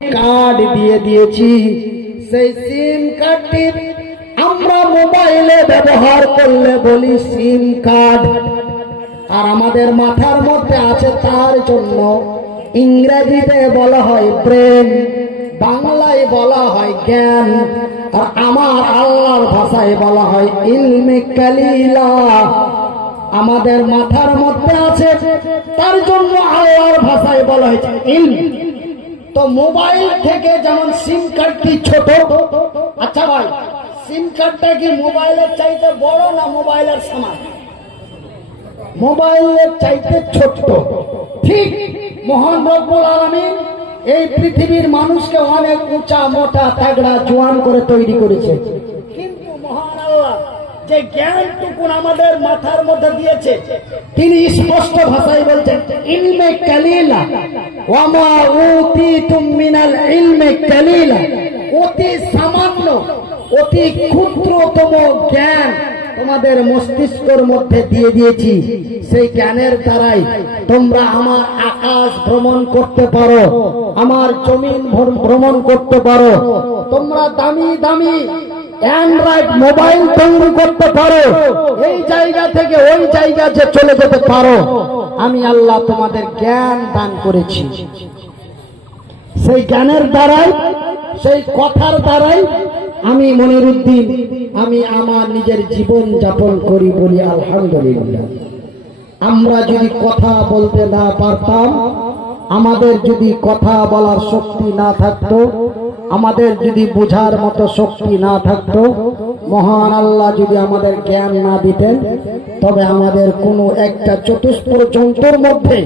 Card দিয়ে দিয়েছি, সেই সিম কার্ডটি আমরা মোবাইলে ব্যবহার করলে বলি সিম কার্ড। আর আমাদের মাথার মধ্যে আছে, তার জন্য ইংরেজিতে বলা হয় ব্রেন, বাংলায় বলা হয় জ্ঞান, আর আমার আল্লাহর ভাষায় বলা হয় ইলমে কালিলা। আমাদের মাথার মধ্যে আছে, তার জন্য আল্লাহর ভাষায় বলা হয়েছে ইলম। তো মোবাইল থেকে যেমন সিম কার্ডটি ছোট, আচ্ছা ভাই, সিম কার্ডটা কি মোবাইলের চাইতে বড় না মোবাইলের সমান? মোবাইলের চাইতে ছোট। ঠিক মহান রব্বুল আলামিন এই পৃথিবীর মানুষকে অনেক উঁচা মোটা তাগড়া জোয়ান করে তৈরি করেছে, কিন্তু মহান আল্লাহ যে জ্ঞানটুকু আমাদের মাথার মধ্যে দিয়েছে, তিনি স্পষ্ট ভাষায় বলছেন ইলমে কালিলা ওয়া মা উতিতুম মিনাল ইলমে কালিলা। অতি সামান্য, অতি ক্ষুদ্রতম জ্ঞান তোমাদের মস্তিষ্কের মধ্যে দিয়ে দিয়েছি। সেই জ্ঞানের দ্বারাই তোমরা আমার আকাশ ভ্রমণ করতে পারো, আমার জমিন ভ্রমণ করতে পারো, তোমরা দামি দামি অ্যান্ড্রয়েড মোবাইল তৈরি করতে পারো, এই জায়গা থেকে ওই জায়গা যে চলে যেতে পারো। আমি আল্লাহ তোমাদের জ্ঞান দান করেছি। সেই জ্ঞানের দ্বারাই, সেই কথার দ্বারাই আমি মনিরুদ্দিন, আমি আমার নিজের জীবন যাপন করি, বলি আলহামদুলিল্লাহ। আমরা যদি কথা বলতে না পারতাম, আমাদের যদি কথা বলার শক্তি না থাকতো, আমাদের যদি বোঝার মতো শক্তি না থাকতো, মহান আল্লাহ যদি আমাদের জ্ঞান না দিতেন, তবে আমাদের কোনো একটা চতুষ্পদ যন্ত্রের মধ্যে,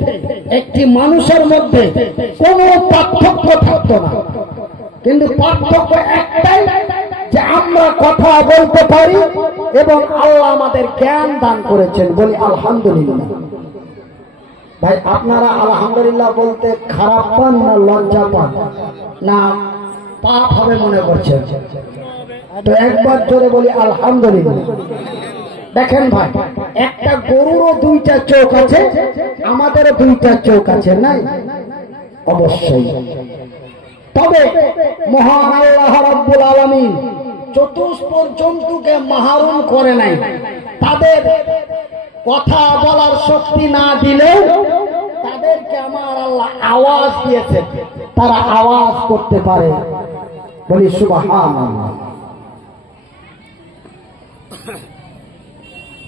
একটি মানুষের মধ্যে কোনো পার্থক্য থাকতো না। কিন্তু পার্থক্য একটাই, যে আমরা কথা বলতে পারি এবং আল্লাহ আমাদের জ্ঞান দান করেছেন, বলি আলহামদুলিল্লাহ। ভাই, আপনারা আলহামদুলিল্লাহ বলতে খারাপ পান না লজ্জা পান না পাপ হবে মনে করছেন? তো একবার জোরে বলি আলহামদুলিল্লাহ। দেখেন ভাই, একটা গরুরও দুইটা চোখ আছে, আমাদেরও দুইটা চোখ আছে, নাই? অবশ্যই। তবে মহান আল্লাহ রাব্বুল আলামিন চতুষ্পদ জন্তুকে মাহরুম করে নাই। তাদের কথা বলার শক্তি না দিলেও তাদেরকে আমার আল্লাহ আওয়াজ দিয়েছে, তারা আওয়াজ করতে পারে, বলি সুবহানাল্লাহ।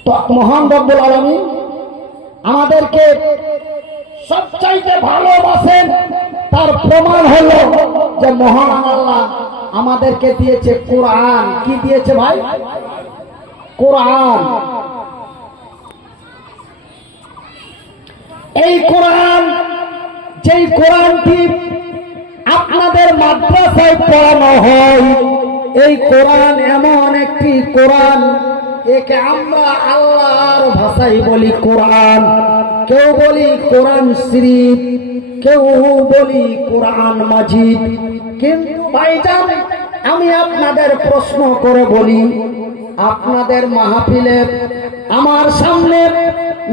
তো মহান রব্বুল আলামিন আমাদেরকে সবচাইতে ভালোবাসেন, তার প্রমাণ হলো যে মহান আল্লাহ আমাদেরকে দিয়েছে কোরআন। কি দিয়েছে ভাই? কোরআন। এই কোরআন, যেই কোরআনটি আপনাদের মাদ্রাসায় পড়ানো হয়, এই কোরআন এমন একটি কোরআন, একে আমরা আল্লাহর ভাষায় বলি কোরআন। কেউ বলি কোরআন শরীফ, কেউ বলি কোরআন মাজিদ। কিন্তু ভাইজান, আমি আপনাদের প্রশ্ন করে বলি, আপনাদের মাহফিলে আমার সামনে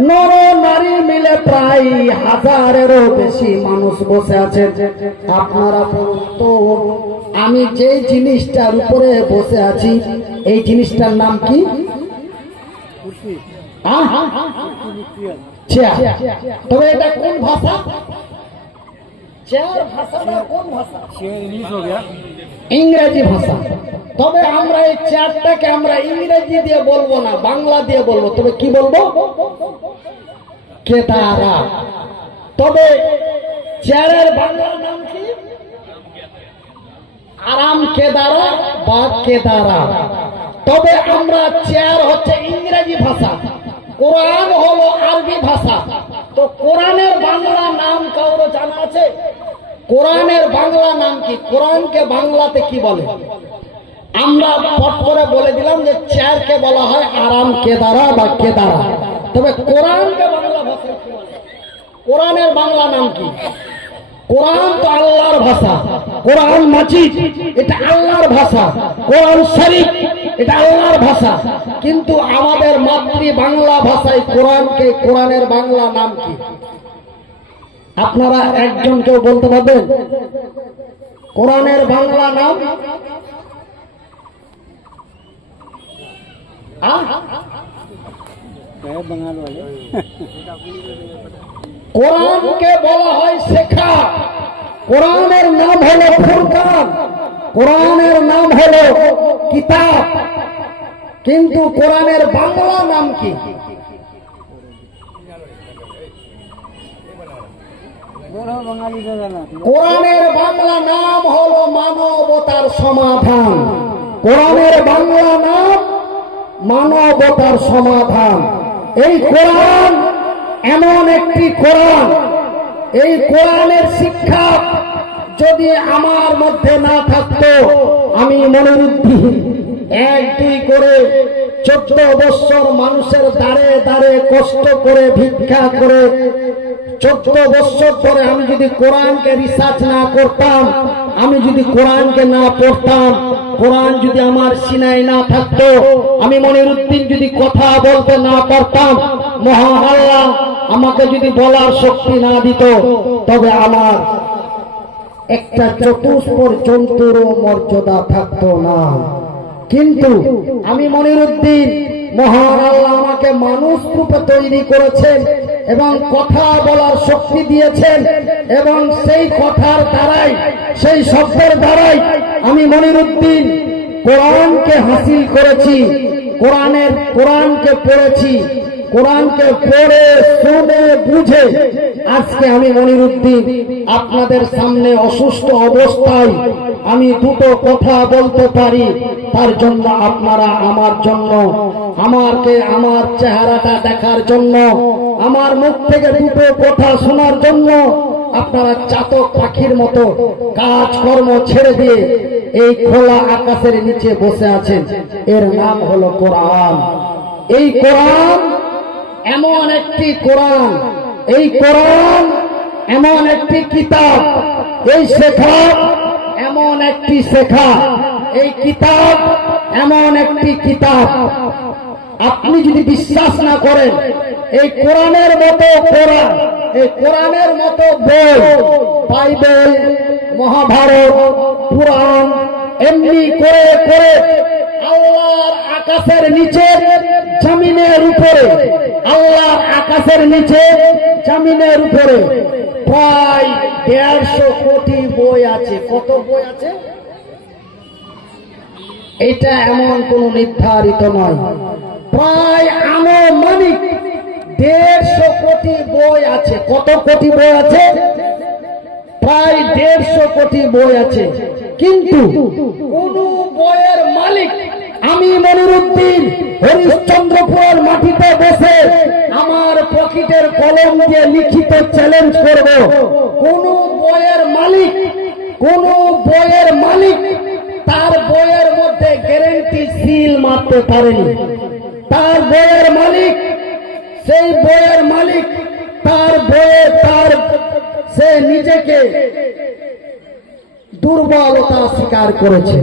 নর নারী মিলে প্রায় 1000-এরও বেশি মানুষ বসে আছে। আপনারা তো আমি যে জিনিসটার উপরে বসে আছি, এই জিনিসটার নাম কি? চেয়ার। তবে এটা কোন ভাষা? চেয়ার ভাষাটা কোন ভাষা? ইংরেজি ভাষা। তবে আমরা এই চেয়ারটাকে আমরা ইংরেজি দিয়ে বলবো না, বাংলা দিয়ে বলবো। তবে কি বলবো? কেদারা। তবে চেয়ারের বাংলা নাম কি? আরাম কেদারা বা কেদারা। তবে আমরা চেয়ার হচ্ছে ইংরেজি ভাষা, কোরআন হলো আরবি ভাষা। তো কোরআনের বাংলা নাম কারো জানা আছে? কোরআনের বাংলা নাম কি? কোরআনকে বাংলাতে কি বলে? আমরা ফট করে বলে দিলাম যে চেয়ারকে বলা হয় আরাম কেদারা বা কেদারা। তবে কোরআনকে বাংলা ভাষায় কি বলে? কোরআনের বাংলা নাম কি? কোরআন তো আল্লাহর ভাষা, কোরআন মাজিদ এটা আল্লাহর ভাষা, কোরআন শরীফ এটা আল্লাহর ভাষা। কিন্তু আমাদের মাতৃ বাংলা ভাষায় কোরআনকে, কোরআনের বাংলা নাম কি? আপনারা একজন কেউ বলতে পারবেন? কোরআনের বাংলা নাম কোরআনকে বলা হয় শেখা। কোরআনের নাম হলো ফুরকান, কোরআনের নাম হলো কিতাব। কিন্তু কোরআনের বাংলা নাম কি? কোরআনের বাংলা নাম হলো মানবতার সমাধান। কোরআনের বাংলা নাম মানবতার সমাধান। এই কোরআন এমন একটি কোরআন, এই কোরআনের শিক্ষা যদি আমার মধ্যে না থাকতো, আমি মনিরুদ্দিন 1-2 করে 14 বছর মানুষের দ্বারে দ্বারে কষ্ট করে ভিক্ষা করে 14 বছর ধরে আমি যদি কোরআনকে রিসার্চ না করতাম, আমি যদি কোরআনকে না পড়তাম, কোরআন যদি আমার সিনায় না থাকতো, আমি মনিরুদ্দিন যদি কথা বলতে না পারতাম, মহান আল্লাহ আমাকে যদি বলার শক্তি না দিত, তবে আমার একটা চতুষ্পর জন্তুরও মর্যাদা থাকতো না। কিন্তু আমি মনিরুদ্দিন, মহান আল্লাহ আমাকে মানুষ রূপে তৈরি করেছেন এবং কথা বলার শক্তি দিয়েছেন, এবং সেই কথার দ্বারাই, সেই শব্দের দ্বারাই আমি মনিরুদ্দিন কোরআনকে হাসিল করেছি, কোরআনকে পড়েছি, কোরআনকে পড়ে শুনে বুঝে আজকে আমি মনিরুদ্দিন আপনাদের সামনে অসুস্থ অবস্থায় আমি দুটো কথা বলতে পারি। তার জন্য আপনারা আমার জন্য, আমার চেহারাটা দেখার জন্য, আমার মুখ থেকে দুটো কথা শোনার জন্য আপনারা চাতক পাখির মতো কাজকর্ম ছেড়ে দিয়ে এই খোলা আকাশের নিচে বসে আছেন। এর নাম হলো কোরআন। এই কোরআন এমন একটি কোরআন, এই কোরআন এমন একটি কিতাব, এই শেখা এমন একটি শেখা, এই কিতাব এমন একটি কিতাব। আপনি যদি বিশ্বাস না করেন, এই কোরআনের মতো কোরআন, এই কোরআনের মতো বই, বাইবেল, মহাভারত, পুরাণ, এমনি করে করে আল্লাহর আকাশের নিচে জমিনের উপরে, আল্লাহর আকাশের নিচে জমিনের উপরে প্রায় 150 কোটি বই আছে। কত বই আছে? এটা এমন কোন নির্ধারিত নয়, প্রায় আনুমানিক 150 কোটি বই আছে। কত কোটি বই আছে? প্রায় 150 কোটি বই আছে। কিন্তু কোন বইয়ের মালিক আমি মনিরুদ্দিন হরিশ্চন্দ্রপুরের মাটিতে বসে আমার পকেটের কলম দিয়ে লিখিত চ্যালেঞ্জ করব, কোন বইয়ের মালিক তার বইয়ের মধ্যে গ্যারান্টি সিল মারতে পারেনি। তার বইয়ের মালিক, সেই বইয়ের মালিক তার বইয়ে সে নিজেকে দুর্বলতা স্বীকার করেছে।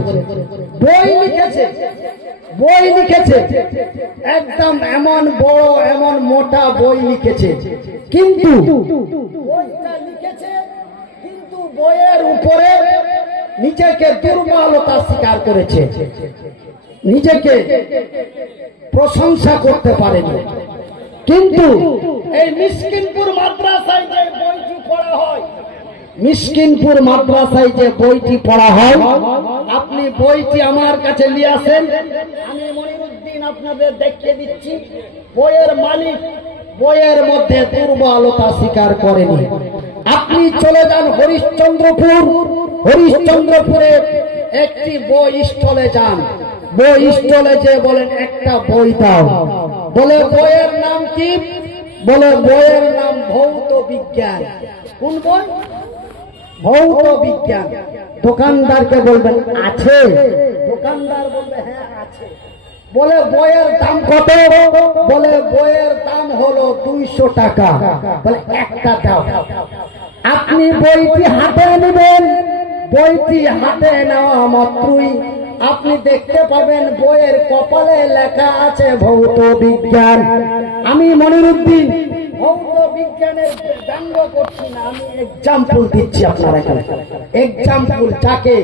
বই লিখেছে একদম এমন বড়, এমন মোটা বই লিখেছে, কিন্তু বইটা লিখেছে, কিন্তু বইয়ের উপরে নিজেকে দুর্বলতা স্বীকার করেছে, নিজেকে প্রশংসা করতে পারেনি। কিন্তু এই মিসকিনপুর মাদ্রাসায় যে বইটি পড়া হয়, মিসকিনপুর মাদ্রাসায় যে বইটি পড়া হয়, আপনি বইটি আমার কাছে নিয়ে আসেন, আমি মনিরুদ্দিন আপনাদের দেখিয়ে দিচ্ছি। বইয়ের মালিক বইয়ের মধ্যে দুর্বলতা স্বীকার করেনি। আপনি চলে যান হরিশ্চন্দ্রপুরে একটি বই স্টলে যান, বই স্টলে যে বলেন একটা বই দাও, বলে বইয়ের নাম কি? বলে বইয়ের নাম ভৌত বিজ্ঞান। কোন বই? ভৌত বিজ্ঞান। দোকানদারকে বলবেন আছে? দোকানদার বলবে হ্যাঁ আছে। বলে বইয়ের দাম কত? বলে বইয়ের দাম হলো 200 টাকা। বলে একটা দাও। আপনি বইটি হাতে নেবেন, বইটি হাতে নেওয়া মাত্রই আপনি দেখতে পাবেন বইয়ের কপালে লেখা আছে ভৌত বিজ্ঞান। আমি মনিরুদ্দিন ভৌত বিজ্ঞানের ব্যঙ্গ করছি না, আমি এক্সাম্পল দিচ্ছি আপনার এখানে। এক্সাম্পল যাকে